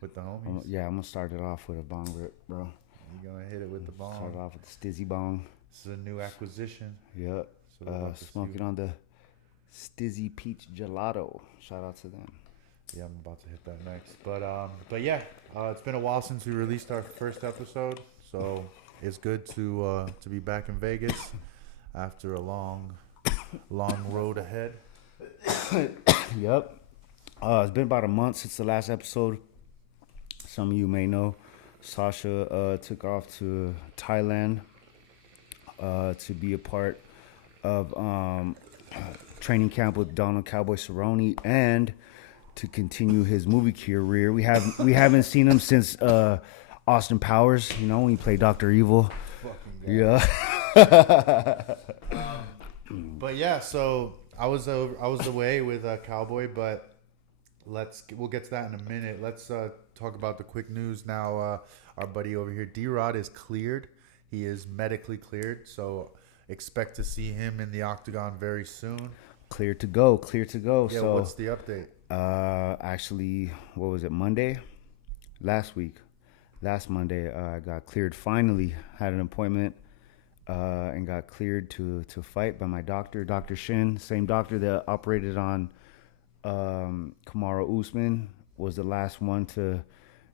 with the homies. I'm gonna start it off with a bong rip, bro. You're gonna hit it with the Start bong. it off with the stizzy bong. This is a new acquisition, Yep. so we're about to see. Smoking on the stizzy peach gelato. Shout out to them. Yeah, I'm about to hit that next. But yeah, it's been a while since we released our first episode, so it's good to be back in Vegas after a long road ahead. Yep. It's been about a month since the last episode. Some of you may know, Sasha took off to Thailand to be a part of training camp with Donald Cowboy Cerrone and to continue his movie career. We haven't seen him since Austin Powers. You know, when he played Dr. Evil. Fucking Yeah. But yeah, so I was away with Cowboy, but we'll get to that in a minute. Let's talk about the quick news now. Our buddy over here, D-Rod, is cleared. He is medically cleared, so expect to see him in the Octagon very soon. Clear to go. Clear to go. Yeah, So what's the update? actually, what was it? Monday, last Monday, I got cleared. Finally, had an appointment and got cleared to fight by my doctor, Dr. Shin, same doctor that operated on Kamaru Usman. Was the last one to,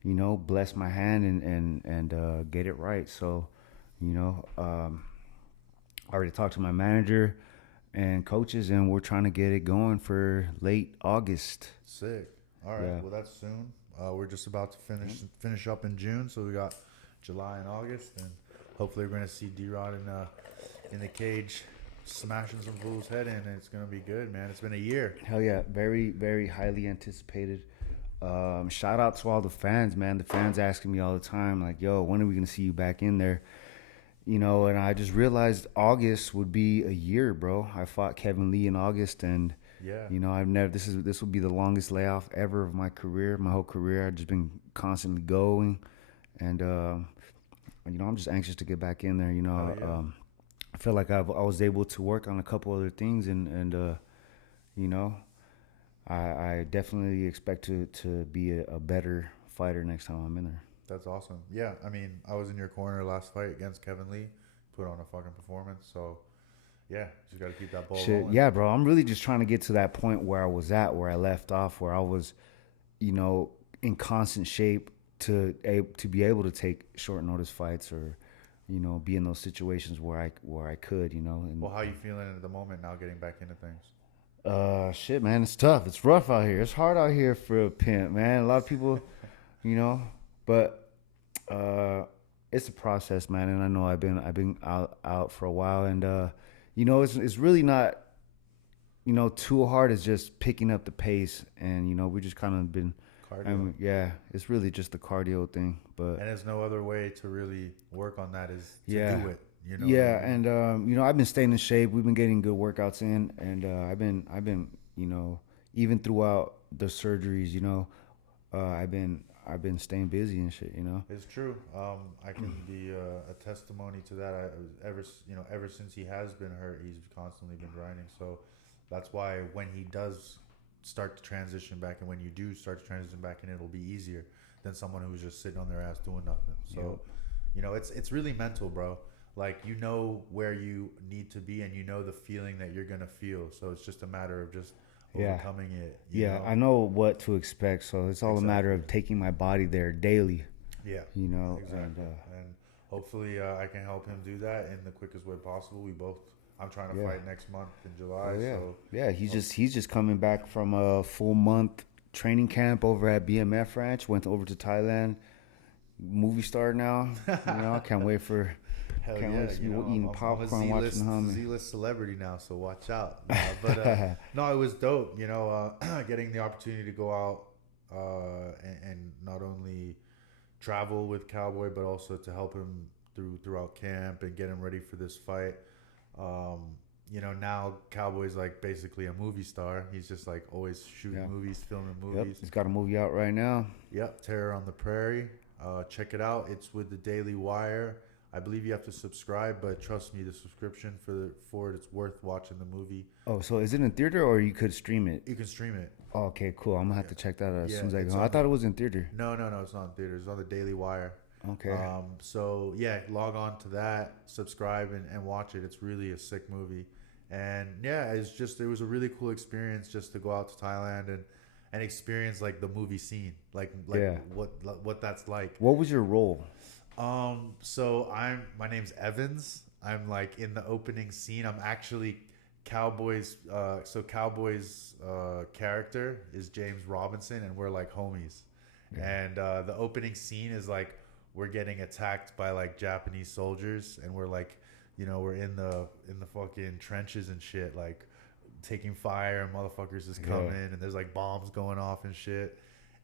bless my hand and get it right. So, I already talked to my manager and coaches, and we're trying to get it going for late August. Sick. All right. Yeah. Well, that's soon. We're just about to finish up in June, so we got July and August, and hopefully we're gonna see D-Rod in the cage, smashing some fool's head in, and it's gonna be good, man. It's been a year. Hell yeah, very, very highly anticipated. Shout out to all the fans, man. The fans asking me all the time, like, yo, when are we gonna see you back in there? And I just realized August would be a year, bro. I fought Kevin Lee in August, and Yeah. I've never. This will be the longest layoff ever of my career. My whole career, I've just been constantly going, and I'm just anxious to get back in there. Oh, yeah. I feel like I was able to work on a couple other things, and I definitely expect to be a better fighter next time I'm in there. That's awesome. Yeah, I mean, I was in your corner last fight against Kevin Lee. Put on a fucking performance. So, yeah, just got to keep that ball Shit, rolling. yeah, bro. I'm really just trying to get to that point where I was at, where I left off, where I was, in constant shape to be able to take short notice fights or, be in those situations where I could, And Well, how you feeling at the moment now getting back into things? shit, man, it's tough. It's rough out here. It's hard out here for a pimp, man. A lot of people, but it's a process, man. And I know I've been out for a while, and it's really not too hard. It's just picking up the pace, and we just kind of been. Cardio. Yeah, it's really just the cardio thing, but And there's no other way to really work on that is to Yeah. do it. You know. yeah, and I've been staying in shape. We've been getting good workouts in, and I've been even throughout the surgeries, I've been staying busy and shit. It's true. I can be a testimony to that. Ever since he has been hurt, he's constantly been grinding. So that's why when he does start to transition back, and when you do start to transition back, and it'll be easier than someone who's just sitting on their ass doing nothing. So, it's really mental, bro. Like, where you need to be, and the feeling that you're gonna feel. So it's just a matter of just Yeah. overcoming it. Yeah, I know what to expect, so it's all a matter of taking my body there daily. Yeah. Exactly. And hopefully I can help him do that in the quickest way possible. I'm trying to fight next month in July. Oh, yeah. So Yeah, he's just coming back from a full month training camp over at BMF Ranch. Went over to Thailand. Movie star now. I can't wait for. hell Can't yeah, wait to be eating popcorn, I'm a watching Hummy. Z-list celebrity now, so watch out. No, it was dope. Getting the opportunity to go out and not only travel with Cowboy, but also to help him throughout camp and get him ready for this fight. Now Cowboy's like basically a movie star. He's just like always shooting movies, filming movies. Yep, he's got a movie out right now. Yep, Terror on the Prairie. Check it out. It's with the Daily Wire. I believe you have to subscribe, but trust me, the subscription for it, it's worth watching the movie. Oh, so is it in theater or you could stream it? You can stream it. Oh, okay, cool. I'm gonna have to check that out as soon as I it's go. I thought it was in theater. No, it's not in theaters. It's on the Daily Wire. Okay. So yeah, log on to that, subscribe, and watch it. It's really a sick movie, and yeah, it was a really cool experience just to go out to Thailand and experience like the movie scene, like Yeah. what that's like. What was your role? So my name's Evans. I'm like in the opening scene. I'm actually Cowboy's. So Cowboy's character is James Robinson, and we're like homies. Yeah. And the opening scene is like we're getting attacked by like Japanese soldiers, and we're like, we're in the fucking trenches and shit, like taking fire, and motherfuckers is coming, and there's like bombs going off and shit.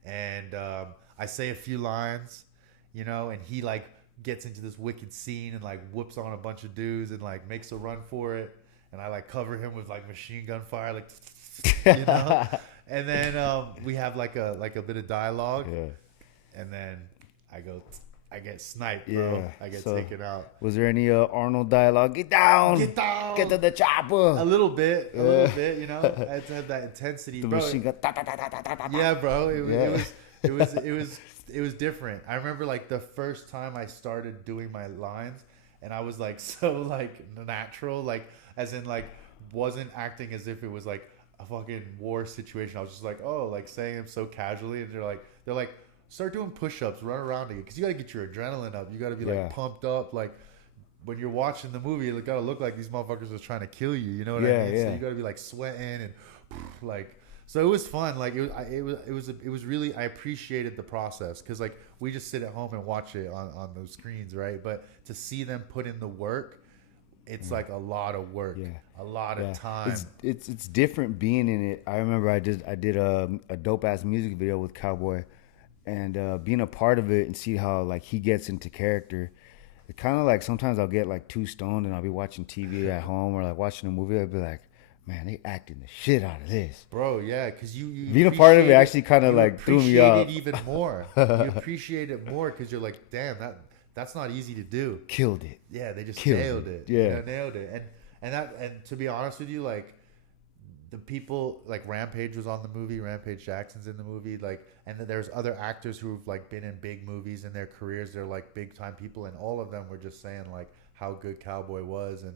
And I say a few lines, and he like gets into this wicked scene and like whoops on a bunch of dudes and like makes a run for it, and I like cover him with like machine gun fire, like and then we have like a bit of dialogue, and then I get sniped, bro. Yeah. I get taken out. Was there any Arnold dialogue? Get down! Get down! Get to the chopper! A little bit, I had to have that intensity, bro. Machine gun. Yeah, bro. It was different. I remember like the first time I started doing my lines, and I was like so like natural, like as in like wasn't acting as if it was like a fucking war situation. I was just like, oh, like saying them so casually, and they're like. Start doing push-ups, run around again, because you got to get your adrenaline up. You got to be like pumped up. Like when you're watching the movie, it got to look like these motherfuckers are trying to kill you. You know what I mean? Yeah. So you got to be like sweating and like. So it was fun. Like it was really. I appreciated the process because like we just sit at home and watch it on those screens, right? But to see them put in the work, it's like a lot of work, a lot of time. It's different being in it. I remember I did a dope ass music video with Cowboy. And being a part of it and see how like he gets into character, it kind of like sometimes I'll get like too stoned and I'll be watching TV at home or like watching a movie. I'll be like, man, they acting the shit out of this, bro. Yeah, because you being a part of it actually kind of like threw me off. You appreciate it even more. You appreciate it more because you're like, damn, that's not easy to do. Killed it. Yeah, they just nailed it. Yeah, nailed it. And to be honest with you, like. The people like Rampage was on the movie. Rampage Jackson's in the movie. Like, and there's other actors who've like been in big movies in their careers. They're like big time people, and all of them were just saying like how good Cowboy was, and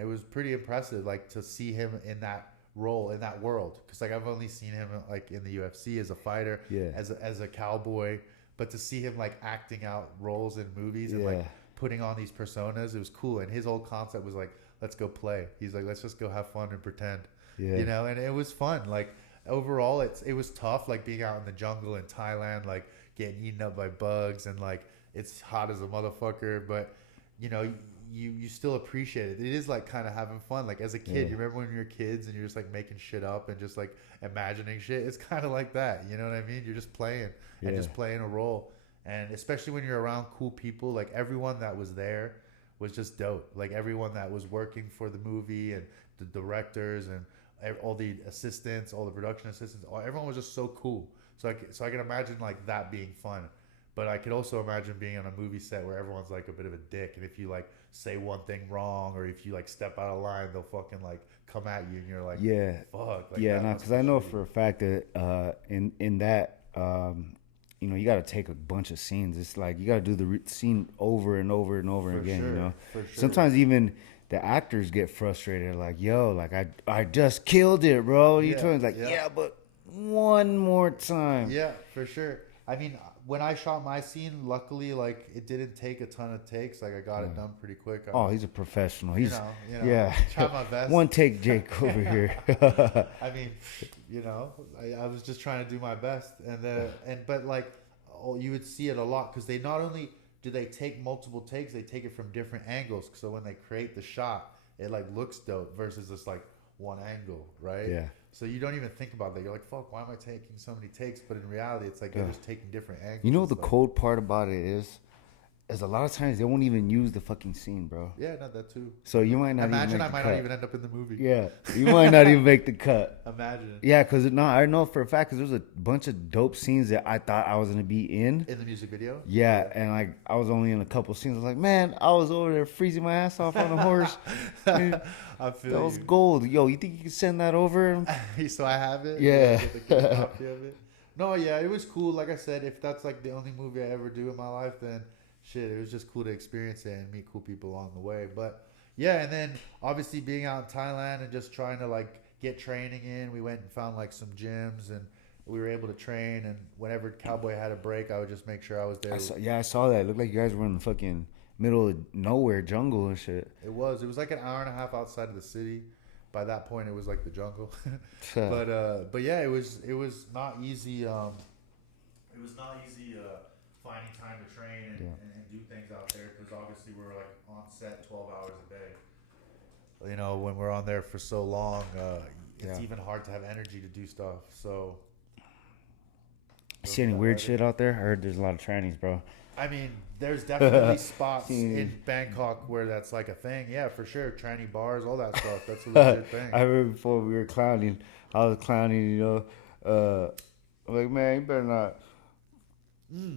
it was pretty impressive. Like to see him in that role in that world, because like I've only seen him like in the UFC as a fighter, as a cowboy, but to see him like acting out roles in movies and like putting on these personas, it was cool. And his whole concept was like, let's go play. He's like, let's just go have fun and pretend. Yeah. And it was fun. Like overall, it was tough. Like being out in the jungle in Thailand, like getting eaten up by bugs, and like it's hot as a motherfucker. But you still appreciate it. It is like kind of having fun. Like as a kid, you remember when you were kids and you're just like making shit up and just like imagining shit. It's kind of like that. You know what I mean? You're just playing and just playing a role. And especially when you're around cool people, like everyone that was there was just dope. Like everyone that was working for the movie and the directors and all the assistants, all the production assistants, everyone was just so cool. So I can imagine like that being fun, but I could also imagine being on a movie set where everyone's like a bit of a dick, and if you like say one thing wrong or if you like step out of line, they'll fucking like come at you, and you're like, fuck. Like, because I know for a fact that in that you got to take a bunch of scenes. It's like you got to do the scene over and over and over again. Sure, for sure. Sometimes even the actors get frustrated, like, yo, like I just killed it, bro. You like, but one more time. Yeah, for sure. I mean, when I shot my scene, luckily, like it didn't take a ton of takes. Like I got it done pretty quick. He's a professional. He's try my best. One take, Jake over here. I mean, I was just trying to do my best, but like, you would see it a lot because they not only do they take multiple takes, they take it from different angles. So when they create the shot, it like looks dope versus just like one angle, right? Yeah. So you don't even think about that. You're like, fuck, why am I taking so many takes? But in reality, it's like you're just taking different angles. You know the cold part about it is, is a lot of times they won't even use the fucking scene, bro. Yeah, not that too. So you might not Imagine even make I the might cut. not even end up in the movie. Yeah, you might not even make the cut. Imagine. Yeah, because no, I know for a fact because there's a bunch of dope scenes that I thought I was gonna be in. In the music video? Yeah, and like I was only in a couple scenes. I was like, man, I was over there freezing my ass off on a horse. I feel That was you. gold. Yo, you think you can send that over? So I have it. Yeah. Get a copy of it. No, yeah, it was cool. Like I said, if that's like the only movie I ever do in my life, then shit, it was just cool to experience it and meet cool people along the way. But yeah, and then obviously being out in Thailand and just trying to like get training in, we went and found like some gyms and we were able to train. And whenever Cowboy had a break, I would just make sure I was there. I saw that. It looked like you guys were in the fucking middle of nowhere, jungle and shit. It was like an hour and a half outside of the city. By that point, it was like the jungle. But yeah, it was not easy. It was not easy finding time to train and do things out there because obviously we were like on set 12 hours a day. You know, when we're on there for so long, it's even hard to have energy to do stuff. So, see any weird shit out there? I heard there's a lot of trannies, bro. I mean, there's definitely spots in Bangkok where that's like a thing. Yeah, for sure. Tranny bars, all that stuff. That's a legit thing. I remember before we were clowning. I was clowning, you know. I'm like, man, you better not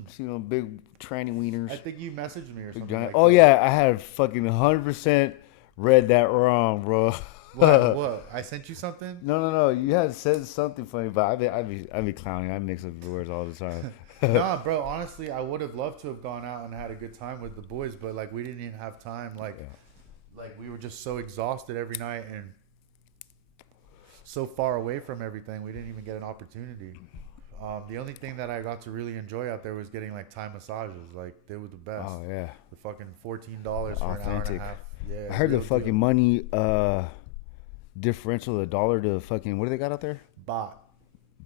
see no big tranny wieners. I think you messaged me or something. Like oh, that. yeah. I had fucking 100% read that wrong, bro. What? I sent you something? No. You had said something funny, but I be clowning. I mix up the words all the time. Nah, bro. Honestly, I would have loved to have gone out and had a good time with the boys, but like we didn't even have time. Like we were just so exhausted every night and so far away from everything. We didn't even get an opportunity. The only thing that I got to really enjoy out there was getting like Thai massages. Like they were the best. Oh yeah, the fucking $14 for an hour and a half. Yeah, I heard the fucking deal. money differential, the dollar to fucking what do they got out there? Baht.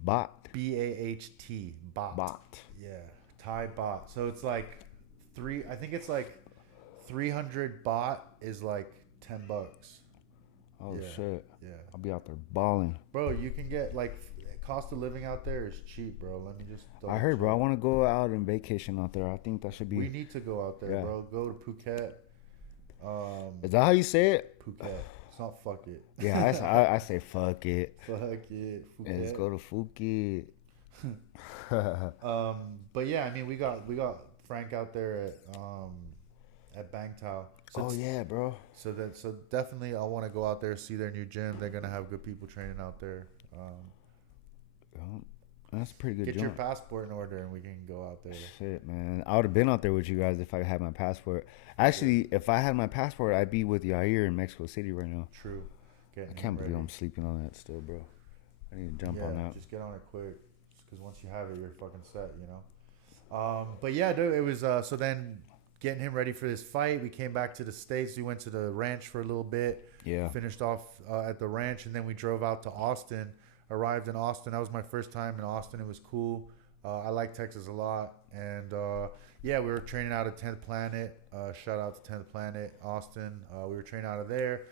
Baht. BAHT. Baht. Yeah, Thai baht. So it's like I think it's like 300 baht is like $10. Oh yeah. shit. Yeah. I'll be out there balling. Bro, you can get like cost of living out there is cheap, bro. Let me just. I heard, bro. I want to go out and vacation out there. I think that should be. We need to go out there, bro. Go to Phuket. Is that how you say it? Phuket. It's not fuck it. Yeah, I say fuck it. Fuck it. Phuket. Yeah, let's go to Phuket. But yeah, I mean, we got Frank out there at Bangtao. So oh yeah, bro. So definitely, I want to go out there, see their new gym. They're gonna have good people training out there. That's a pretty good. Get jump. your passport in order, and we can go out there. Shit, man, I would have been out there with you guys if I had my passport. Actually, if I had my passport, I'd be with Yair in Mexico City right now. True. I can't believe I'm sleeping on that still, bro. I need to jump on that. Just get on it quick, because once you have it, you're fucking set, you know. But yeah, dude, it was so then getting him ready for this fight. We came back to the States. We went to the ranch for a little bit. Yeah. Finished off at the ranch, and then we drove out to Austin. Arrived in Austin. That was my first time in Austin. It was cool. I like Texas a lot. And yeah, we were training out of 10th Planet. Shout out to 10th Planet, Austin. We were training out of there.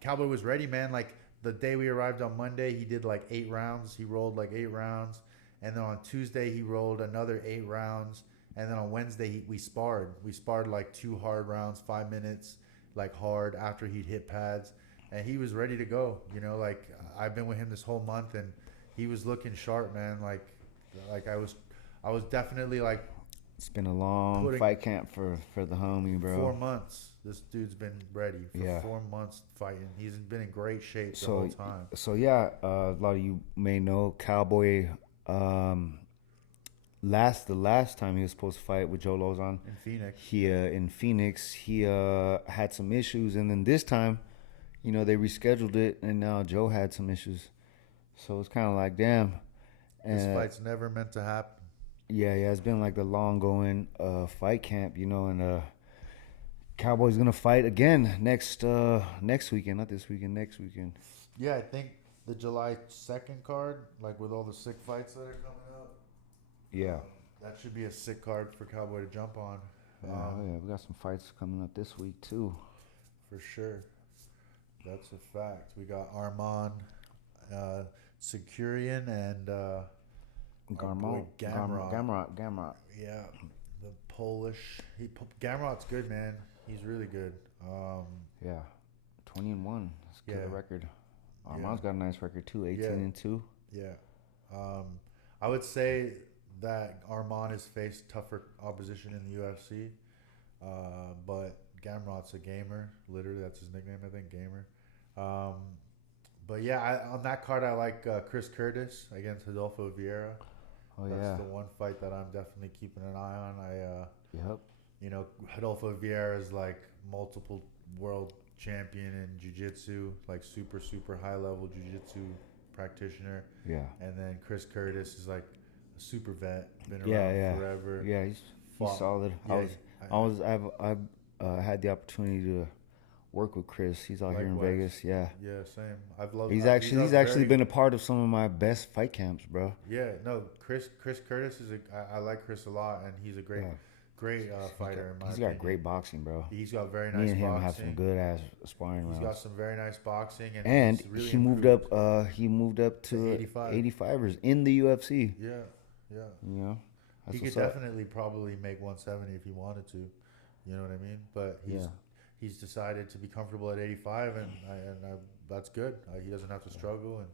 Cowboy was ready, man. Like the day we arrived on Monday, he did like 8 rounds. He rolled like 8 rounds. And then on Tuesday, he rolled another 8 rounds. And then on Wednesday, we sparred. We sparred like 2 hard rounds, 5 minutes, like hard after he'd hit pads. And he was ready to go. You know, like I've been with him this whole month, and he was looking sharp, man. Like I was definitely like. It's been a long fight camp for the homie, bro. 4 months. This dude's been ready for 4 months fighting. He's been in great shape the whole time. So yeah, a lot of you may know Cowboy. The last time he was supposed to fight with Joe Lozon in Phoenix, he had some issues, and then this time, you know, they rescheduled it, and now Joe had some issues, so it's kind of like, damn. This fight's never meant to happen. Yeah, it's been like the long going fight camp, you know, and Cowboy's gonna fight again next weekend, not this weekend, next weekend. Yeah, I think the July 2nd card, like with all the sick fights that are coming up. Yeah. That should be a sick card for Cowboy to jump on. Yeah, we got some fights coming up this week too. For sure. That's a fact. We got Arman, Securian, and Gamrot. Yeah. the Polish. Gamrot's good, man. He's really good. Yeah, 20-1. That's a good record. Armand's got a nice record too, 18-2. Yeah. I would say that Armand has faced tougher opposition in the UFC, but Gamrot's a gamer. Literally, that's his nickname, I think, gamer. But yeah, on that card, I like Chris Curtis against Rodolfo Vieira. That's the one fight that I'm definitely keeping an eye on. You know, Rodolfo Vieira is like multiple world champion in jiu-jitsu, like super, super high level jiu-jitsu practitioner. Yeah. And then Chris Curtis is like a super vet, been around forever. Yeah, he's solid. Yeah, I've had the opportunity to work with Chris. He's out here in Vegas. Yeah. Yeah, same. I've loved. He's actually been a part of some of my best fight camps, bro. Yeah, no, Chris Curtis is I like Chris a lot, and he's a great fighter. He's got great boxing, bro. He's got very nice boxing. Me and him have some good ass sparring rounds. He's got some very nice boxing, and really he moved up to 85ers in the UFC. Yeah. You know, he could definitely probably make 170 if he wanted to. You know what I mean? But he's decided to be comfortable at 85, and that's good. He doesn't have to struggle, and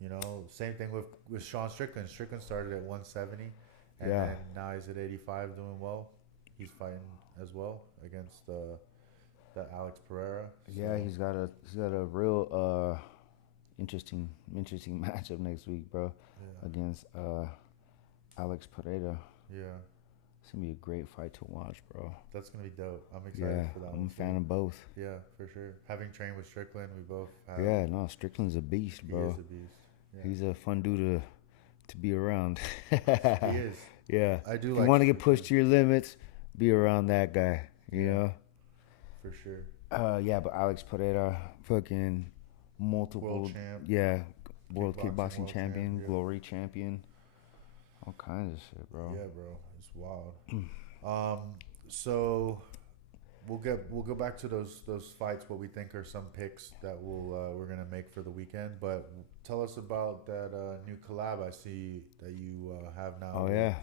you know, same thing with Sean Strickland. Strickland started at 170, and then now he's at 85, doing well. He's fighting as well against that Alex Pereira. So. Yeah, he's got a real interesting matchup next week, bro, against Alex Pereira. Yeah. It's going to be a great fight to watch, bro. That's going to be dope. I'm excited for that one. I'm a fan of both. Yeah, for sure. Having trained with Strickland, we both have. Yeah, no, Strickland's a beast, bro. He is a beast. Yeah. He's a fun dude to be around. He is. Yeah. I do if like you want to get pushed to your limits, be around that guy, you know? For sure. Yeah, but Alex Pereira, fucking multiple. World champ. Yeah, world kickboxing champion, glory champion. All kinds of shit, bro. Yeah, bro. It's wild. So we'll go back to those fights. What we think are some picks that we're gonna make for the weekend. But tell us about that new collab I see that you have now. Oh yeah.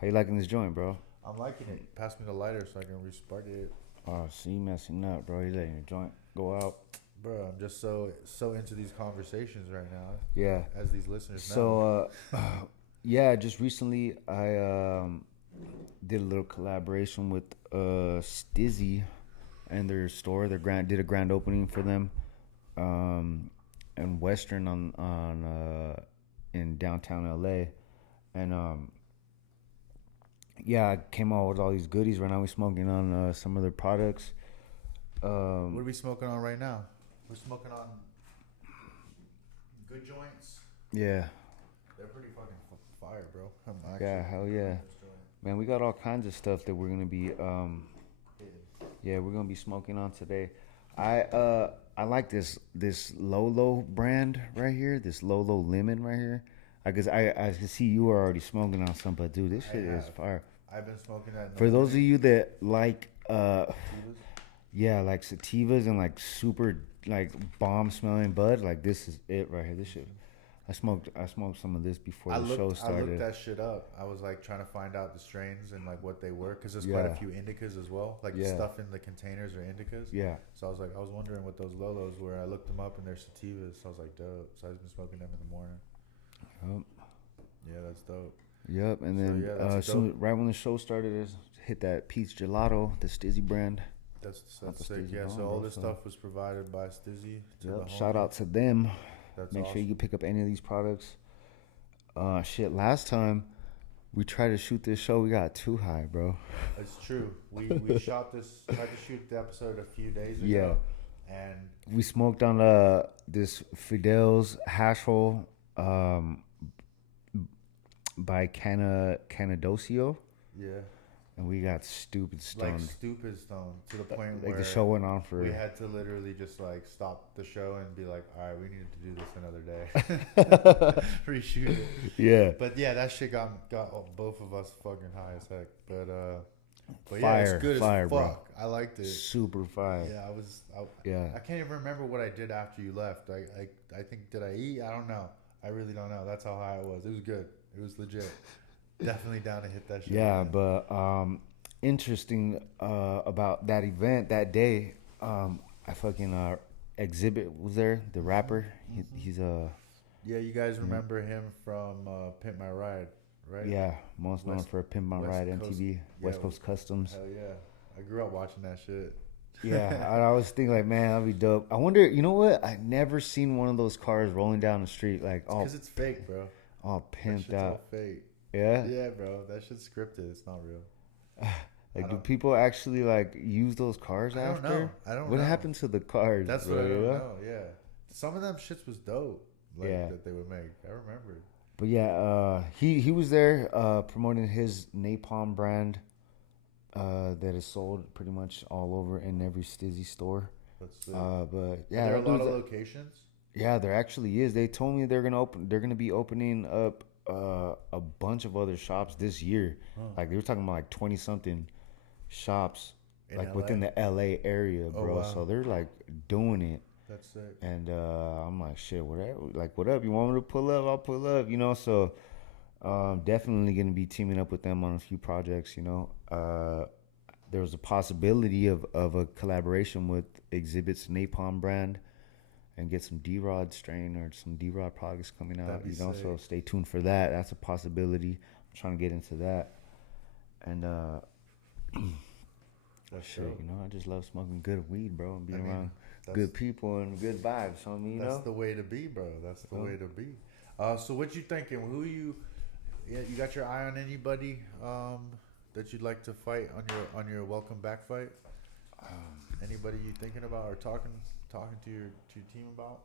How you liking this joint, bro? I'm liking it. Pass me the lighter so I can respark it. Oh, see, you messing up, bro. You letting your joint go out. Bro, I'm just so into these conversations right now. Yeah. As these listeners know. So, yeah, just recently I did a little collaboration with Stizzy and their store. Did a grand opening for them, in Western on in downtown LA, and I came out with all these goodies. Right now, we're smoking on some of their products. What are we smoking on right now? We're smoking on good joints. Yeah. They're pretty fucking fire, bro. Hell yeah. Man, we got all kinds of stuff that we're gonna be we're gonna be smoking on today. I like this Lolo brand right here, this Lolo lemon right here. I guess I can see you are already smoking on some, but dude, this shit is fire. I've been smoking that. For those of you that like like sativas and like super like bomb smelling bud, like this is it right here. This shit. I smoked some of this before the show started. I looked that shit up. I was like trying to find out the strains and like what they were, because there's quite a few indicas as well. Like the stuff in the containers are indicas. Yeah. So I was wondering what those Lolos were. I looked them up and they're sativas. So I was like, dope. So I've been smoking them in the morning. Yep. Yeah, that's dope. Yep. And then right when the show started, hit that Peach Gelato, the Stizzy brand. That's sick. Yeah. So all this stuff was provided by Stizzy. Yep. Shout out to them. Make sure you pick up any of these products. Last time we tried to shoot this show, we got too high, bro. It's true. We tried to shoot the episode a few days ago. Yeah. And we smoked on this Fidel's hash roll by Canadosio. Yeah. And we got stupid stoned. Like stupid stoned to the point where the show went on for. We had to literally just like stop the show and be like, all right, we need to do this another day. Reshoot it. Yeah. But yeah, that shit got both of us fucking high as heck. But fire, yeah, it's good fire, as fuck. bro. I liked it. Super fire. Yeah, I can't even remember what I did after you left. I think, did I eat? I don't know. I really don't know. That's how high it was. It was good. It was legit. Definitely down to hit that shit. Yeah, again. but interesting about that event that day. I fucking Exhibit was there, the rapper. He's Yeah, you guys you know, remember him from Pimp My Ride, right? yeah, most known West for Pimp My West Ride Coast. MTV, Yeah, West Coast Customs. hell yeah. I grew up watching that shit. Yeah, I was thinking like, man, that'd be dope. I wonder, you know what? I never seen one of those cars rolling down the street like It's because it's fake, bro. all That pimped shit's all out. fake. Yeah, Yeah, bro. That shit's scripted. It's not real. I like do don't. people actually like use those cars I don't know. after? I don't What know. happened to the cars, That's bro? what I You don't know? know. Yeah, some of them shits was dope. Like Yeah. that they would make. I remember. But yeah, he was there promoting his napalm brand that is sold pretty much all over in every Stizzy store. Let's see. But Are there yeah, a lot of locations? yeah, there actually is. They told me they're gonna be opening up a bunch of other shops this year. Huh. Like they were talking about like 20 something shops In like LA? within the LA area, Oh, bro. wow. So they're like doing it. That's sick. And I'm like, shit, whatever. Like, what up? You want me to pull up? I'll pull up. You know, so definitely gonna be teaming up with them on a few projects. You know, there was a possibility of a collaboration with Exhibit's Napalm brand and get some D-Rod strain or some D-Rod products coming out. That'd be You know, sick. so stay tuned for that. That's a possibility. I'm trying to get into that. And That's shit, dope. you know, I just love smoking good weed, bro, and being I mean, around that's- good people and good vibes. So I mean, you That's know. the way to be, bro. That's the Yeah. way to be. So what you thinking? Who you? Yeah, you got your eye on anybody that you'd like to fight on your welcome back fight? Anybody you thinking about or talking to your team about?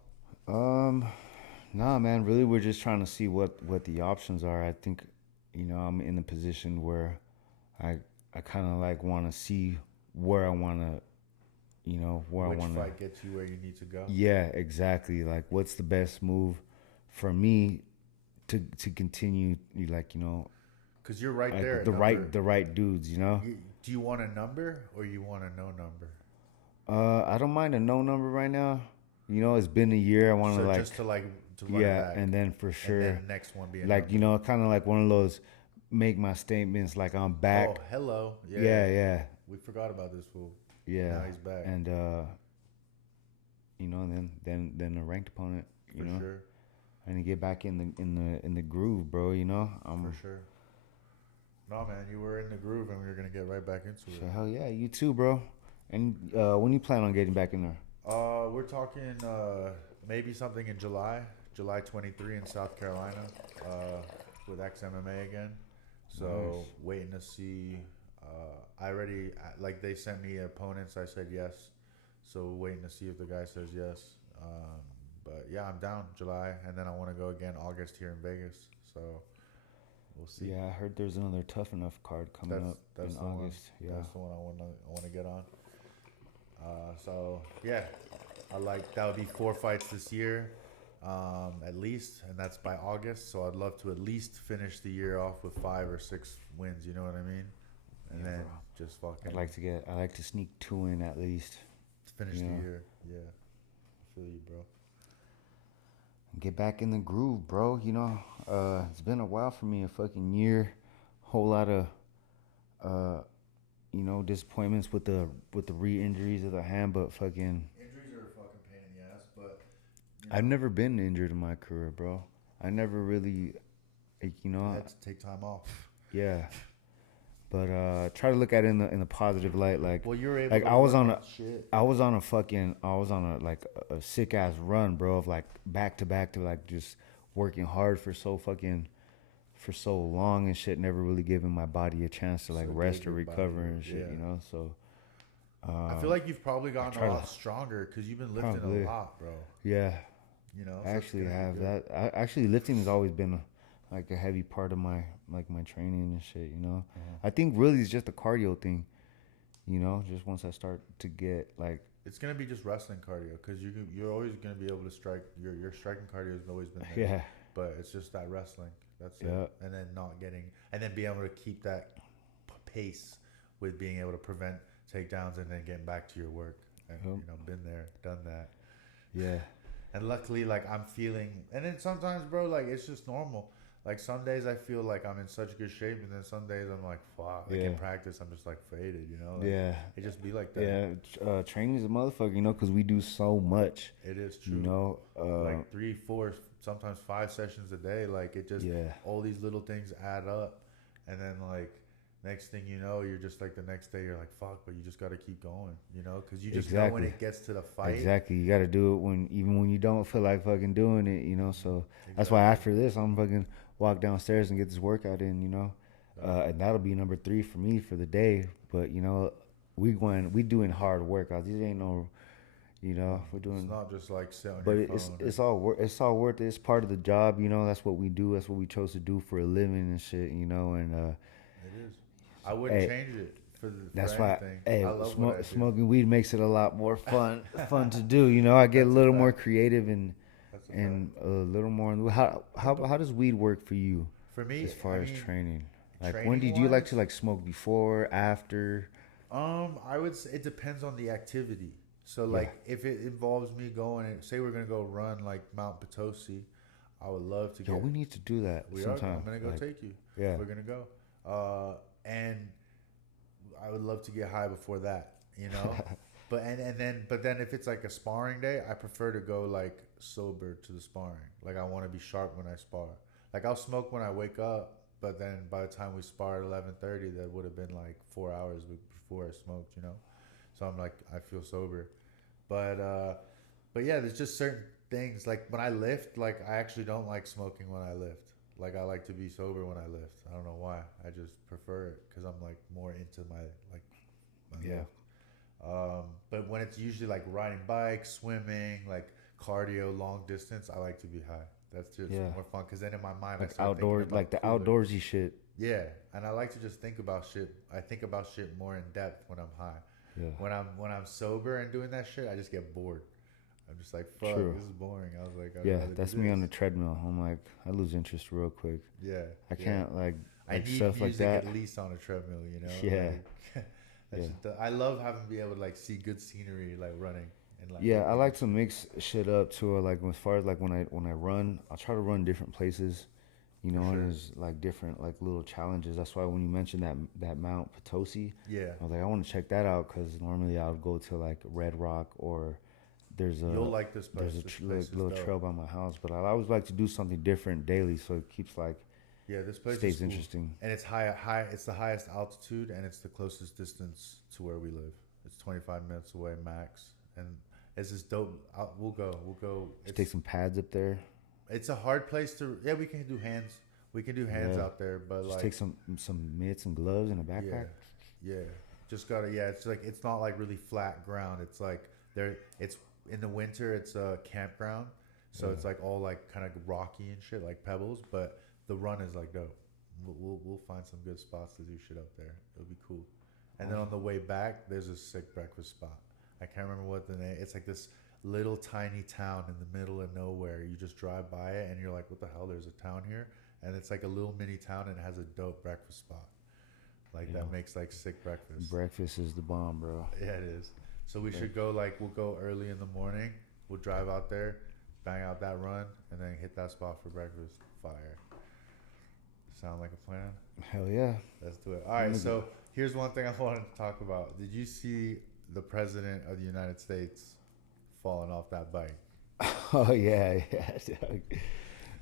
Nah, man. Really, we're just trying to see what the options are. I think, you know, I'm in a position where I kind of like want to see where I want to, you know, where Which I want to. fight gets you where you need to go? Yeah, exactly. Like, what's the best move for me to continue? Like, you know, Because you're right like there. at the number- right dudes. You know. Do you want a number or you want a no number? I don't mind a no number right now. You know, it's been a year. I want So to just to run it yeah, back. and then for sure, And then the next one be a like number. you know, kind of like one of those make my statements like I'm back. Oh, hello. Yeah. We forgot about this fool. Yeah. Now he's back. And you know, then a ranked opponent, you For know, sure. and to get back in the groove, bro. You know, For sure. No, man, you were in the groove, and we were gonna get right back into So it. hell yeah, you too, bro. And when you plan on getting back in there? We're talking maybe something in July 23 in South Carolina, with XMMA again. So Nice. waiting to see. I already like they sent me opponents. I said yes. So waiting to see if the guy says yes. But yeah, I'm down July, and then I want to go again August here in Vegas. So we'll see. Yeah, I heard there's another Tough Enough card coming up in the August. one. Yeah. That's the one I want to get on. So yeah, that would be 4 fights this year, at least, and that's by August. So I'd love to at least finish the year off with 5 or 6 wins. You know what I mean? And Yeah, then bro. just fucking I like to sneak 2 in at least. finish Yeah. the year. Yeah, I feel you, bro. Get back in the groove, bro. You know, it's been a while for me, a fucking year. Whole lot of, you know, disappointments with the re-injuries of the hand, but fucking. Injuries are a fucking pain in the ass, but I've never been injured in my career, bro. I never really, like, you know. I had to take time off. Yeah. But try to look at it in the positive light, like. Well, you're able. Like to I was work on a shit. I was on a sick ass run, bro, of like back to like just working hard for so long and shit, never really giving my body a chance to like So rest give or your body recover a- and shit, yeah. you know. So I feel like you've probably gotten try a to- lot stronger because you've been lifting Probably. a lot, bro. yeah, You know, I so it's actually gonna be have good. that. Actually lifting has always been like a heavy part of my training and shit, you know. I think really it's just a cardio thing, you know. Just once I start to get like. It's gonna be just wrestling cardio because you're always gonna be able to strike. Your striking cardio has always been there. Yeah. But it's just that wrestling. That's Yeah. it. And then being able to keep that pace with being able to prevent takedowns and then getting back to your work. And Yep. you know, been there, done that. Yeah. And luckily, like I'm feeling. And then sometimes, bro, like it's just normal. Like some days I feel like I'm in such good shape, and then some days I'm like, fuck. Like Yeah. in practice, I'm just like faded, you know. Like, Yeah. it just be like that. Yeah. Training is a motherfucker, you know, because we do so much. It is true. You know, like 3, 4, sometimes 5 sessions a day. Like it just all these little things add up, and then like next thing you know, you're just like the next day you're like fuck, but you just got to keep going, you know, because you just know when it gets to the fight. Exactly, you got to do it even when you don't feel like fucking doing it, you know. So that's why after this, I'm fucking walk downstairs and get this workout in, you know, and that'll be number 3 for me for the day. But you know, we doing hard workouts. These ain't no. You know, we're doing. It's not just like sit on but your phone. It's all worth it. It's part of the job, you know. That's what we do. That's what we chose to do for a living and shit, you know. And it is. I wouldn't change it for that's why. Hey, I love smoking weed makes it a lot more fun to do. You know, I get a little more creative and a little more. How does weed work for you? For me, as far as training, like when did you like to like smoke before, after? I would say it depends on the activity. So like if it involves me going and say we're gonna go run like Mount Potosi, I would love to. We need to do that sometime. I'm gonna go take you. Yeah, we're gonna go. And I would love to get high before that, you know. but then if it's like a sparring day, I prefer to go like sober to the sparring. Like I want to be sharp when I spar. Like I'll smoke when I wake up, but then by the time we spar at 11:30, that would have been like 4 hours before I smoked, you know. So I'm like, I feel sober, but yeah, there's just certain things like when I lift, like I actually don't like smoking when I lift. Like I like to be sober when I lift. I don't know why. I just prefer it because I'm like more into my lift. But when it's usually like riding bikes, swimming, like cardio, long distance, I like to be high. That's just more fun because then in my mind like I start outdoors, like the outdoorsy shit. Yeah, and I like to just think about shit. I think about shit more in depth when I'm high. Yeah. When I'm sober and doing that shit, I just get bored. I'm just like, fuck, this is boring. I was like, that's me on the treadmill. I'm like, I lose interest real quick. Yeah, I can't like I need stuff like that. At least on a treadmill, you know. Yeah. I love having to be able to like see good scenery, like running. And like I like to mix shit up too. Like as far as like when I run, I'll try to run different places. You know, and there's like different like little challenges. That's why when you mentioned that Mount Potosi, I was like, I want to check that out because normally I would go to like Red Rock or you'll like this place. There's a little trail by my house, but I always like to do something different daily, so it keeps like this place stays interesting. And it's high. It's the highest altitude, and it's the closest distance to where we live. It's 25 minutes away max, and it's just dope. We'll go. Just take some pads up there. It's a hard place to. Yeah, we can do hands. We can do hands out there, but just like take some mitts and gloves and a backpack. Yeah. Just gotta. Yeah, it's like it's not like really flat ground. It's like there. It's in the winter. It's a campground, so it's like all like kind of rocky and shit, like pebbles. But the run is like dope. We'll find some good spots to do shit up there. It'll be cool. And then on the way back, there's a sick breakfast spot. I can't remember what the name. It's like this little tiny town in the middle of nowhere. You just drive by it and you're like, what the hell, there's a town here? And it's like a little mini town and it has a dope breakfast spot that makes like sick breakfast is the bomb, bro. Yeah, it is. So we should go, like, we'll go early in the morning, we'll drive out there, bang out that run, and then hit that spot for breakfast. Fire. Sound like a plan? Hell yeah. Let's do it. All right, so here's one thing I wanted to talk about. Did you see the president of the United States falling off that bike? Oh, yeah.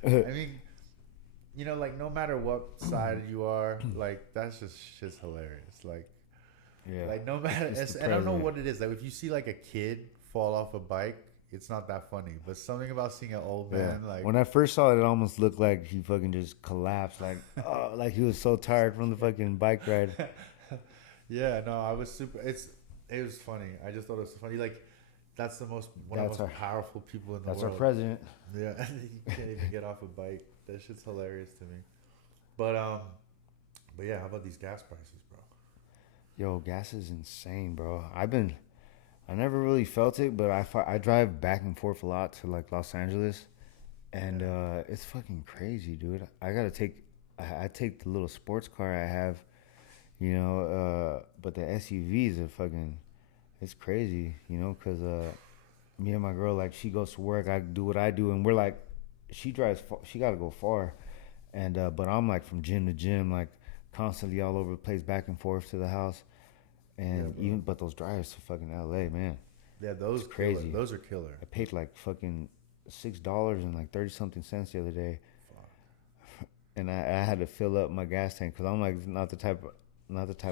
I mean, you know, like, no matter what side you are, like, that's just hilarious. Like, like, no matter, I don't know what it is. Like, if you see, like, a kid fall off a bike, it's not that funny. But something about seeing an old man, like... When I first saw it, it almost looked like he fucking just collapsed. Like, like he was so tired from the fucking bike ride. Yeah, no, I was super... It was funny. I just thought it was funny. Like, that's one of the most powerful people in the world. That's our president. Yeah, he can't even get off a bike. That shit's hilarious to me. But yeah, how about these gas prices, bro? Yo, gas is insane, bro. I never really felt it, but I drive back and forth a lot to like Los Angeles, and it's fucking crazy, dude. I take the little sports car I have, you know, but the SUVs are fucking, it's crazy, you know, because me and my girl, like, she goes to work, I do what I do, and we're like, she drives, she got to go far, And but I'm like from gym to gym, like constantly all over the place, back and forth to the house. And Yeah, even but those drives to fucking LA, man, yeah, it's those crazy. killer. Those are killer. I paid like fucking $6 and like 30 something cents the other day, Fuck. and I had to fill up my gas tank because I'm like not the type Just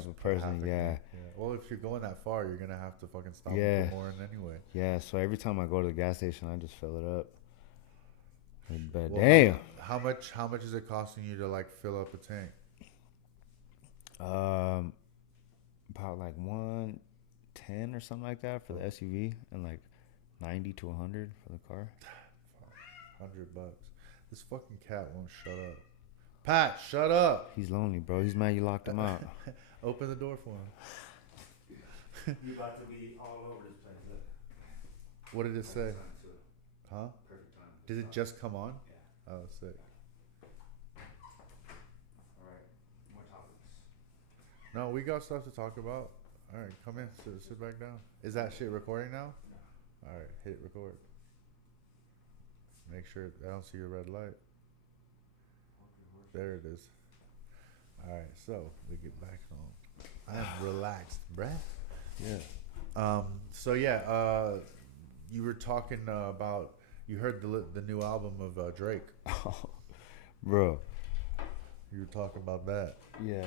of put half person. a Yeah, tank. Yeah. Well, if you're going that far, you're gonna have to fucking stop and yeah, put more in anyway. yeah. So every time I go to the gas station, I just fill it up. But Well, damn, how much is it costing you to like fill up a tank? um, about like 110 or something like that for the SUV, and like 90 to 100 for the car. $100. This fucking cat won't shut up. Pat, shut up. He's lonely, bro. He's mad you locked him out. Open the door for him. You about to be all over this place. Look. What did it say? Huh? Perfect time. Did it just come on? Yeah. Oh, sick. All right. More topics. No, we got stuff to talk about. All right, come in. Sit back down. Is that shit recording now? No. All right, hit record. Make sure I don't see your red light. There it is. All right, so we get back on. I'm relaxed, bruh. Yeah. So yeah, you were talking about. You heard the new album of Drake. Bro. You were talking about that. Yeah.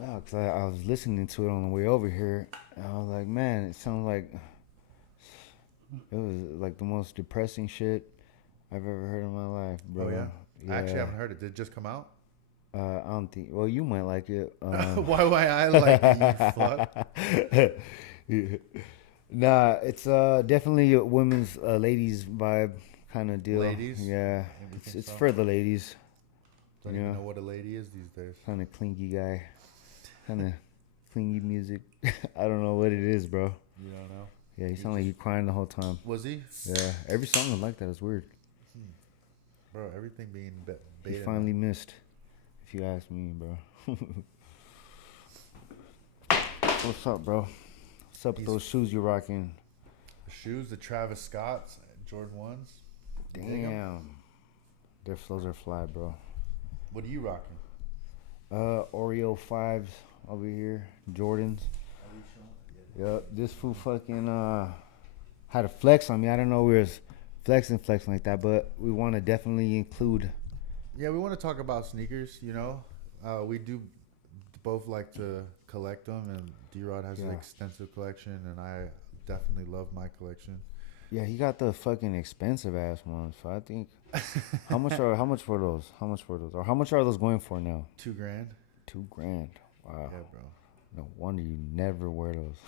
Oh, cause I was listening to it on the way over here, and I was like, man, it sounds like it was like the most depressing shit I've ever heard in my life, bro. Oh yeah? I actually haven't heard it. Did it just come out? I don't think. Well, you might like it. Why I like it? You fuck. Yeah. Nah, it's definitely a women's ladies vibe kind of deal. Ladies? Yeah, You think it's so? for the ladies. Don't Yeah. even know what a lady is these days. Kind of clingy guy. Kind of clingy music. I don't know what it is, bro. You don't know? Yeah, he sounded like he crying the whole time. Was he? Yeah, every song was like that. It's weird. Bro, everything being He beta. finally missed, if you ask me, bro. What's up, bro? What's up with those shoes you're rocking? The shoes, the Travis Scott's, Jordan 1s. Dig 'em? Damn. Those are fly, bro. What are you rocking? Oreo 5s over here. Jordans. Yep. This fool fucking had a flex on me. I don't know we was flexing like that, but we want to definitely include. Yeah, we want to talk about sneakers, you know. We do both like to collect them, and D-Rod has an extensive collection, and I definitely love my collection. Yeah, he got the fucking expensive ass ones. So I think how much were those? Or how much are those going for now? $2,000. $2,000. Wow. Yeah, bro. No wonder you never wear those.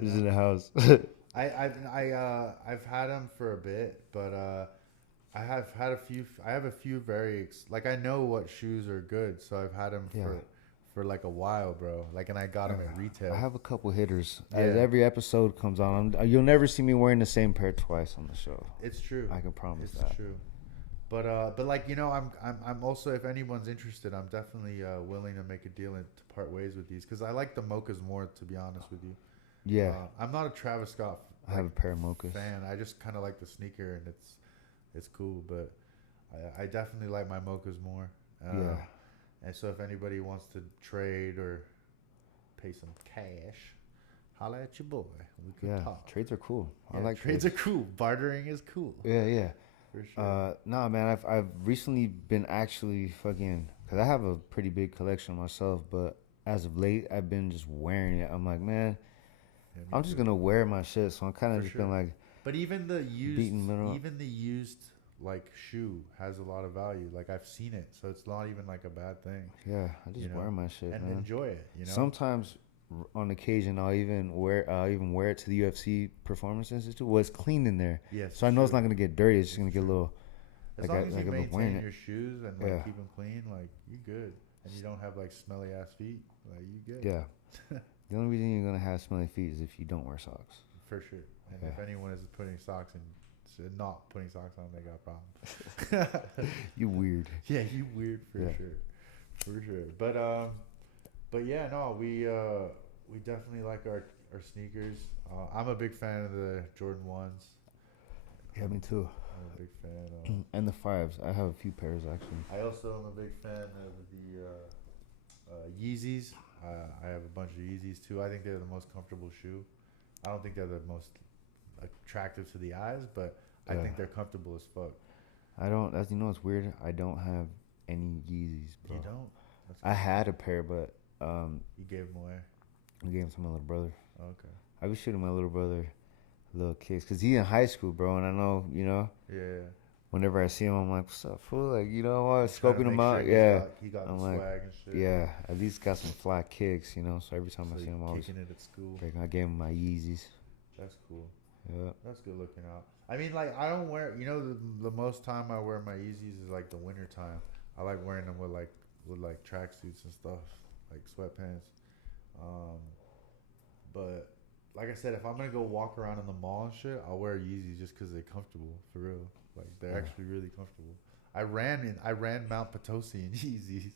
Just in the house. I've had them for a bit, but I have had a few. I have a few like I know what shoes are good, so I've had them for like a while, bro. Like, and I got them at retail. I have a couple hitters. Yeah. As every episode comes on, you'll never see me wearing the same pair twice on the show. It's true. I can promise it's that. True. But like, you know, I'm also, if anyone's interested, I'm definitely willing to make a deal and to part ways with these, because I like the mochas more, to be honest with you. Yeah. I'm not a Travis Scott I have a pair of mochas. fan. I just kind of like the sneaker, and it's cool, but I definitely like my mochas more. Yeah. And so if anybody wants to trade or pay some cash, holla at your boy. We could talk. Trades are cool. Yeah, I like trades are cool. Bartering is cool. Yeah. For sure. Nah, man, I've recently been actually fucking, because I have a pretty big collection myself, but as of late, I've been just wearing it. I'm like, man, I'm just going to wear my shit. So I'm kind of just been like, but even the beating used like shoe has a lot of value. Like, I've seen it, so it's not even like a bad thing. Yeah, I just wear my shit, and man. enjoy it. You know, sometimes on occasion I'll even wear it to the UFC Performance Institute. Well, it's clean in there, so I know it's not gonna get dirty. It's just gonna get a little. As long as you maintain your shoes and like keep them clean, like, you good, and you don't have like smelly ass feet, like, you good. Yeah. The only reason you're gonna have smelly feet is if you don't wear socks. For sure. And if anyone is putting socks and not putting socks on, they got problems. You weird. Yeah, you weird for sure. But yeah, no, we definitely like our sneakers. I'm a big fan of the Jordan 1s. Yeah, me too. I'm a big fan. And the 5s. I have a few pairs actually. I also am a big fan of the Yeezys. I have a bunch of Yeezys too. I think they're the most comfortable shoe. I don't think they're the most attractive to the eyes, but I think they're comfortable as fuck. I don't. As you know, it's weird. I don't have any Yeezys, bro. You don't? I had a pair, but you gave them away. I gave them to my little brother. Okay. I was shooting my little brother little kicks because he's in high school, bro, and I know, Yeah. Whenever I see him, I'm like, "What's up, fool?" Like, scoping him out. Sure he got I'm the like, swag and shit. yeah, at least got some flat kicks, So every time I see him, I was kicking it at school. I gave him my Yeezys. That's cool. Yeah. That's good looking out. I mean, like, I don't wear, the most time I wear my Yeezys is like the winter time. I like wearing them with tracksuits and stuff, like sweatpants. But like I said, if I'm gonna go walk around in the mall and shit, I'll wear Yeezys just because they're comfortable, for real. Like, they're actually really comfortable. I ran Mount Potosi in Yeezys.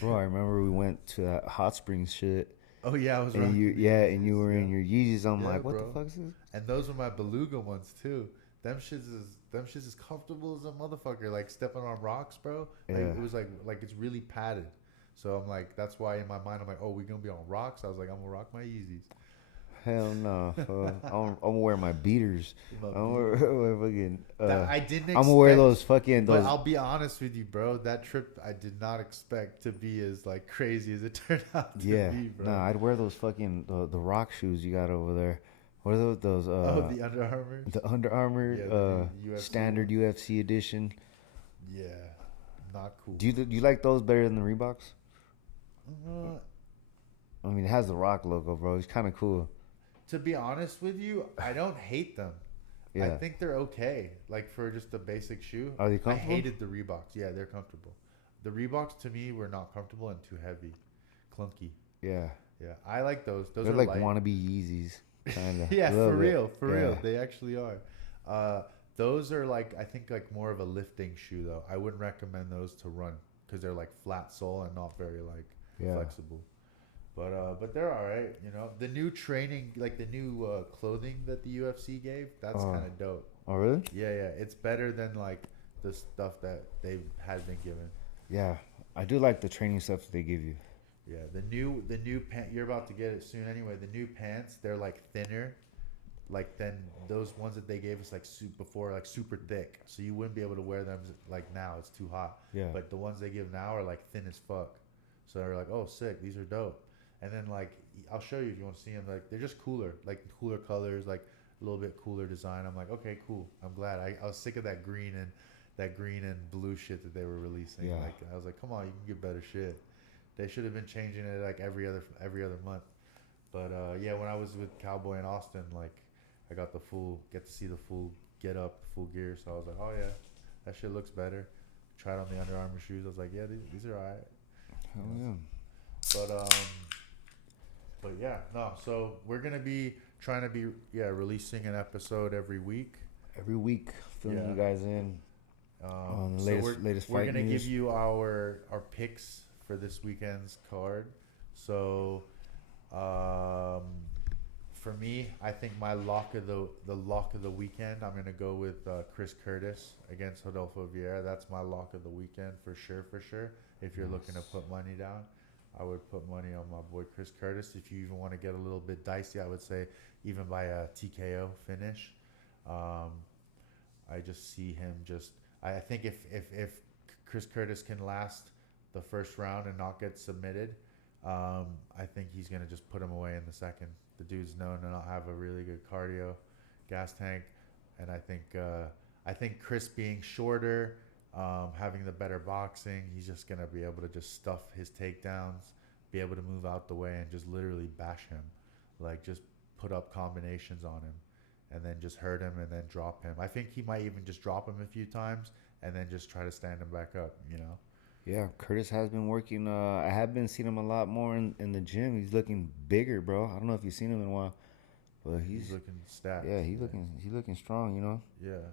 Bro, I remember we went to that hot springs shit. Oh yeah, I was. And you were in your Yeezys. I'm like, what the fuck is this? And those were my Beluga ones too. Them shits is comfortable as a motherfucker. Like stepping on rocks, bro. Like, it was like it's really padded. So I'm like, that's why in my mind I'm like, oh, we're gonna be on rocks. I was like, I'm gonna rock my Yeezys. Hell no. I'm gonna wear my beaters. I'm gonna wear fucking. I didn't. I'm gonna wear those fucking. But I'll be honest with you, bro. That trip I did not expect to be as like crazy as it turned out to be, bro. Nah, I'd wear those fucking the rock shoes you got over there. What are those? The Under Armour. The Under Armour. Standard UFC edition. Yeah, not cool. Do you like those better than the Reeboks? I mean, it has the Rock logo, bro. It's kind of cool. To be honest with you, I don't hate them. Yeah. I think they're okay. Like, for just a basic shoe. Are they comfortable? I hated the Reeboks. Yeah, they're comfortable. The Reeboks, to me, were not comfortable and too heavy. Clunky. Yeah. Yeah, I like those. Those they're are like light. Wannabe Yeezys. Kind of. Yeah, for real. They actually are. Those are like, I think, like more of a lifting shoe, though. I wouldn't recommend those to run because they're like flat sole and not very flexible. But they're all right, The new training, like the new clothing that the UFC gave, that's kind of dope. Oh, really? Yeah. It's better than like the stuff that they had been given. Yeah, I do like the training stuff that they give you. Yeah, the new pant. You're about to get it soon anyway. The new pants, they're like thinner, like than those ones that they gave us before, like super thick. So you wouldn't be able to wear them like now. It's too hot. Yeah. But the ones they give now are like thin as fuck. So they're like, oh, sick. These are dope. And then, like, I'll show you if you want to see them. Like, they're just cooler. Like, cooler colors, like, a little bit cooler design. I'm like, okay, cool. I'm glad. I was sick of that green and blue shit that they were releasing. Yeah. Like, I was like, come on, you can get better shit. They should have been changing it, like, every other month. But, yeah, when I was with Cowboy in Austin, like, I got get to see the full get up, full gear. So I was like, oh, yeah, that shit looks better. Tried on the Under Armour shoes. I was like, yeah, these are all right. Hell yeah. But yeah, no. So we're gonna be trying to be releasing an episode every week. Every week, filling you guys in on the latest fight We're gonna news. give you our picks for this weekend's card. So, for me, I think my lock of the weekend, I'm gonna go with Chris Curtis against Rodolfo Vieira. That's my lock of the weekend for sure. If you're looking to put money down, I would put money on my boy Chris Curtis. If you even want to get a little bit dicey, I would say even by a TKO finish. I just see him I think if Chris Curtis can last the first round and not get submitted, I think he's going to just put him away in the second. The dude's known to not have a really good cardio gas tank. And I think Chris being shorter, having the better boxing, he's just going to be able to just stuff his takedowns, be able to move out the way and just literally bash him. Like, just put up combinations on him and then just hurt him and then drop him. I think he might even just drop him a few times and then just try to stand him back up, Yeah, Curtis has been working. I have been seeing him a lot more in the gym. He's looking bigger, bro. I don't know if you've seen him in a while, but he's looking stacked. Yeah, he's looking strong, Yeah.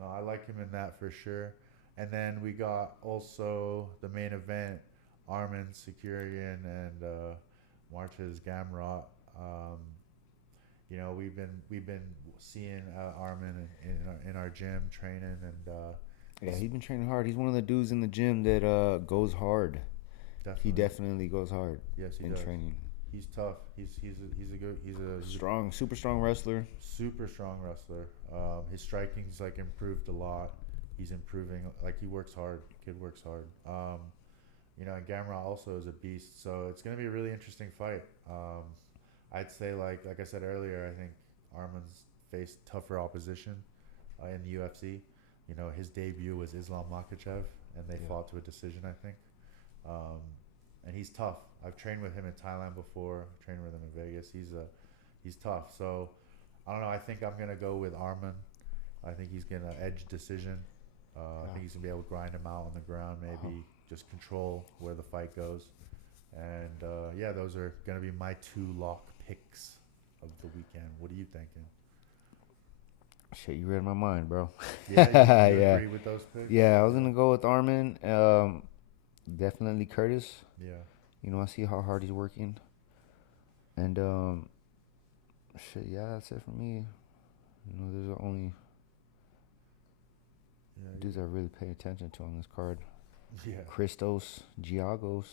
No, I like him in that for sure. And then we got also the main event, Armin Sakarian and Marches Gamrot. we've been seeing Armin in our gym training, and Yeah, he's been training hard. He's one of the dudes in the gym that goes hard. He definitely, definitely goes hard yes, he in does. training. He's tough. He's a Strong, super strong wrestler. super strong wrestler. His striking's like improved a lot. He's improving. Like he works hard. Kid works hard. And Gamrot also is a beast. So it's gonna be a really interesting fight. I'd say like I said earlier, I think Armin's faced tougher opposition in the UFC. His debut was Islam Makhachev, and they fought to a decision, I think. And he's tough. I've trained with him in Thailand before. I've trained with him in Vegas. He's tough. So I don't know. I think I'm gonna go with Armin. I think he's gonna edge decision. I think he's gonna be able to grind him out on the ground. Maybe just control where the fight goes. And those are gonna be my 2 lock picks of the weekend. What are you thinking? Shit, you read my mind, bro. Yeah, you agree with those picks? Yeah, I was gonna go with Armin. Definitely Curtis. Yeah. I see how hard he's working. And that's it for me. There's only dudes I really pay attention to on this card. Yeah. Christos Giagos.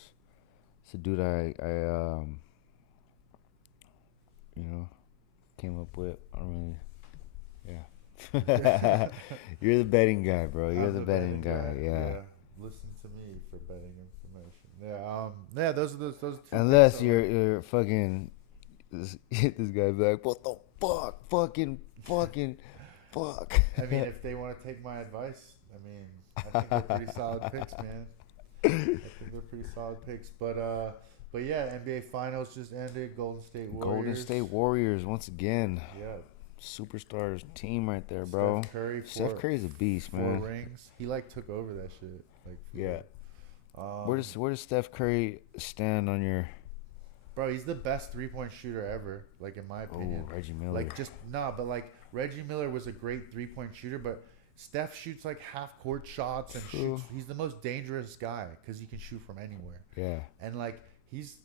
It's a dude I came up with. I don't really. Yeah. You're the betting guy, bro. You're the betting guy. Yeah. Listen to me for betting information. Yeah. Those are those. Unless you're fucking this guy be like, what the fuck, fucking fuck. I mean, if they want to take my advice, I think they're pretty solid picks, man. I think they're pretty solid picks, but yeah, NBA Finals just ended. Golden State Warriors once again. Yeah. Superstars team right there, bro. Steph Curry's a beast, man. 4 rings. He took over that shit. Yeah. Where does Steph Curry stand on your? Bro, he's the best 3-point shooter ever. In my opinion. Oh, Reggie Miller. Reggie Miller was a great 3-point shooter, but Steph shoots half court shots and shoots. He's the most dangerous guy because he can shoot from anywhere. Yeah. And he's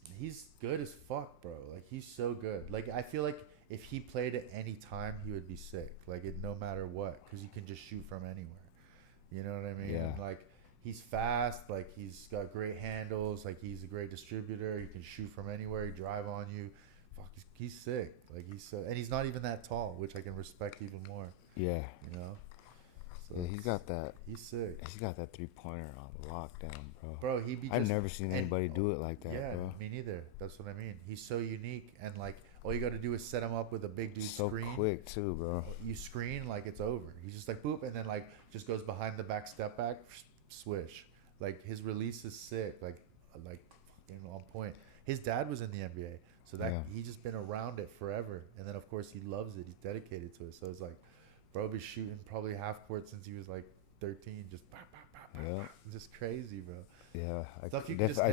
good as fuck, bro. He's so good. I feel like if he played at any time, he would be sick. No matter what, because he can just shoot from anywhere. You know what I mean? Yeah. He's fast. He's got great handles. He's a great distributor. He can shoot from anywhere. He drive on you. Fuck, he's sick. And he's not even that tall, which I can respect even more. Yeah. So yeah, he's got that. He's sick. He's got that 3-pointer on lockdown, bro. Bro, I've never seen anybody do it like that, yeah, bro. Me neither. That's what I mean. He's so unique, and all you got to do is set him up with a big dude screen. So quick too, bro. You screen it's over. He's just boop, and then just goes behind the back, step back, swish. His release is sick. Fucking on point. His dad was in the NBA, so he's just been around it forever. And then of course he loves it. He's dedicated to it. So it's bro, be shooting probably half court since he was 13, just just crazy, bro. Yeah, I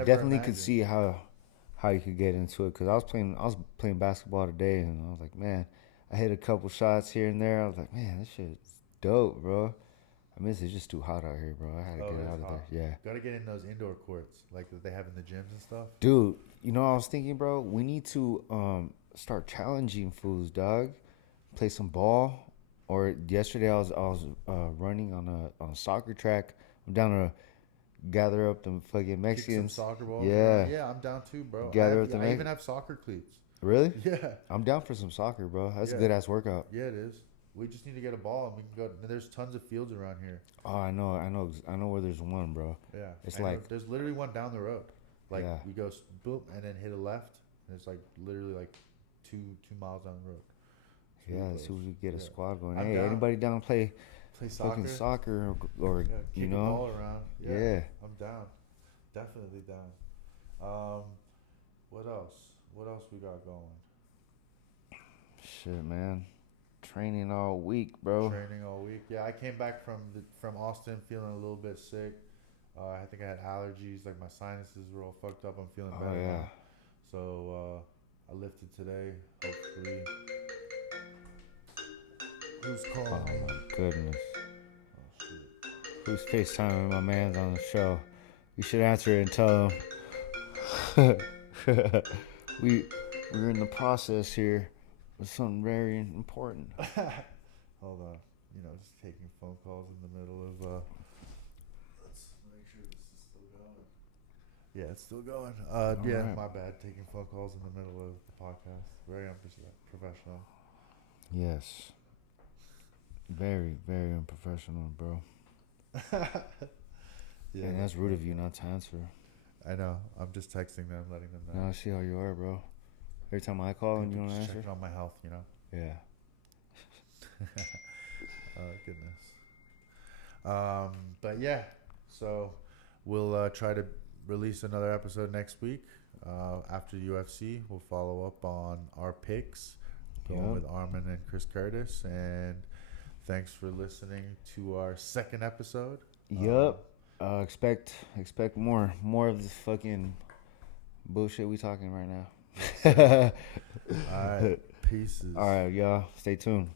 definitely could see how you could get into it, because I was playing basketball today, and I was like, man, I hit a couple shots here and there. I was like, man, this shit's dope, bro. It's just too hot out here, bro. I had to get out of there. Yeah. Gotta get in those indoor courts that they have in the gyms and stuff. Dude, I was thinking, bro, we need to start challenging fools, dog. Play some ball. Or yesterday I was running on a soccer track. I'm down to gather up them fucking Mexicans. Kick some soccer balls. Yeah. Yeah, I'm down too, bro. I even have soccer cleats. Really? Yeah. I'm down for some soccer, bro. That's a good ass workout. Yeah, it is. We just need to get a ball and we can go. There's tons of fields around here. Oh, I know where there's one, bro. Yeah. It's there's literally one down the road. We go boom and then hit a left, and it's literally 2 miles down the road. Yeah, let's see if we get a squad going. I'm hey, down. Anybody down to play soccer? Fucking soccer or kick a ball around. Yeah, I'm down. Definitely down. What else? What else we got going? Shit, man. Training all week, bro. Training all week. Yeah, I came back from Austin feeling a little bit sick. I think I had allergies. My sinuses were all fucked up. I'm feeling better now. So I lifted today. Hopefully. Who's calling me? Oh my goodness. Oh shit. Who's FaceTiming my man's on the show? You should answer it and tell him. We're in the process here It's something very important. Hold on. Just taking phone calls in the middle of. Let's make sure this is still going. Yeah, it's still going. Yeah, right. my bad. Taking phone calls in the middle of the podcast. Very unprofessional. Yes. Very, very unprofessional, bro. Yeah, And that's rude of you not to answer. I know. I'm just texting them, letting them know. No, I see how you are, bro. Every time I call and you don't answer. Checking on my health, Yeah. Oh, goodness. But yeah, so we'll try to release another episode next week. After UFC, we'll follow up on our picks, going with Armin and Chris Curtis. And thanks for listening to our second episode. Yep. Expect more of this fucking bullshit we talking right now. All right. Pieces. All right, y'all. Stay tuned.